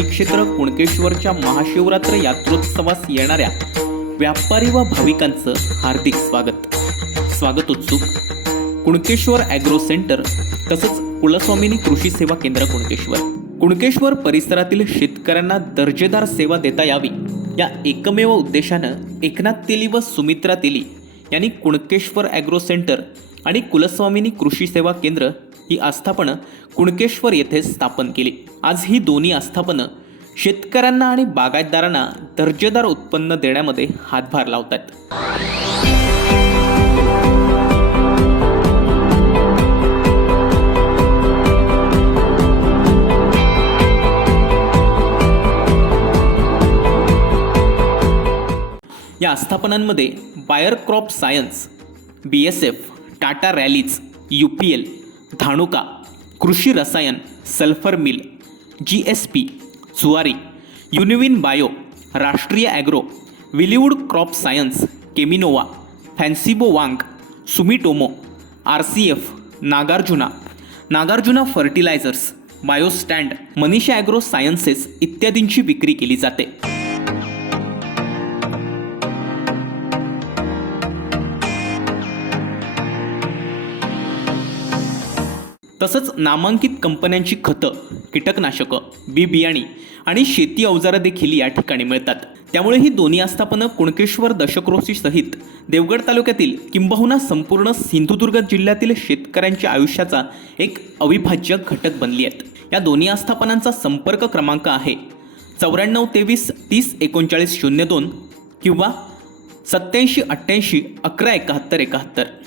श्री क्षेत्र कुणकेश्वरच्या महाशिवरात्र यात्रोत्सवास येणाऱ्या व्यापारी व भाविकांचं हार्दिक स्वागत उत्सुक कुणकेश्वर ॲग्रो सेंटर तसंच कुलस्वामिनी कृषी सेवा केंद्र कुणकेश्वर परिसरातील शेतकऱ्यांना दर्जेदार सेवा देता यावी या एकमेव उद्देशानं एकनाथ तेली व सुमित्रा तेली यांनी कुणकेश्वर ॲग्रो सेंटर आणि कुलस्वामिनी कृषी सेवा केंद्र ही आस्थापनं कुणकेश्वर येथे स्थापन केली। आज ही दोन्ही आस्थापनं शेतकऱ्यांना आणि बागायतदारांना दर्जेदार उत्पन्न देण्यामध्ये हातभार लावतात। या आस्थापनांमध्ये बायर क्रॉप सायन्स, BSF, टाटा रॅलीज, UPL, Dhanuka, Krishi Rasayan, sulphur mill, GSP, Zuari, युनिविन bio, Rashtriya agro, Willowood crop science, Cheminova, फॅन्सिबो वांग, Sumitomo, RCF, Nagarjuna fertilisers, Biostadt, Manisha agro sciences इत्यादींची विक्री केली जाते। तसंच नामांकित कंपन्यांची खतं, कीटकनाशकं, बी बियाणी आणि शेती अवजारं देखील या ठिकाणी मिळतात। त्यामुळे ही दोन्ही आस्थापनं कुणकेश्वर दशक्रोशी सहित देवगड तालुक्यातील किंबहुना संपूर्ण सिंधुदुर्ग जिल्ह्यातील शेतकऱ्यांच्या आयुष्याचा एक अविभाज्य घटक बनली आहेत। या दोन्ही आस्थापनांचा संपर्क क्रमांक आहे 94 23 30 39 02 किंवा 87 88 11 71 71।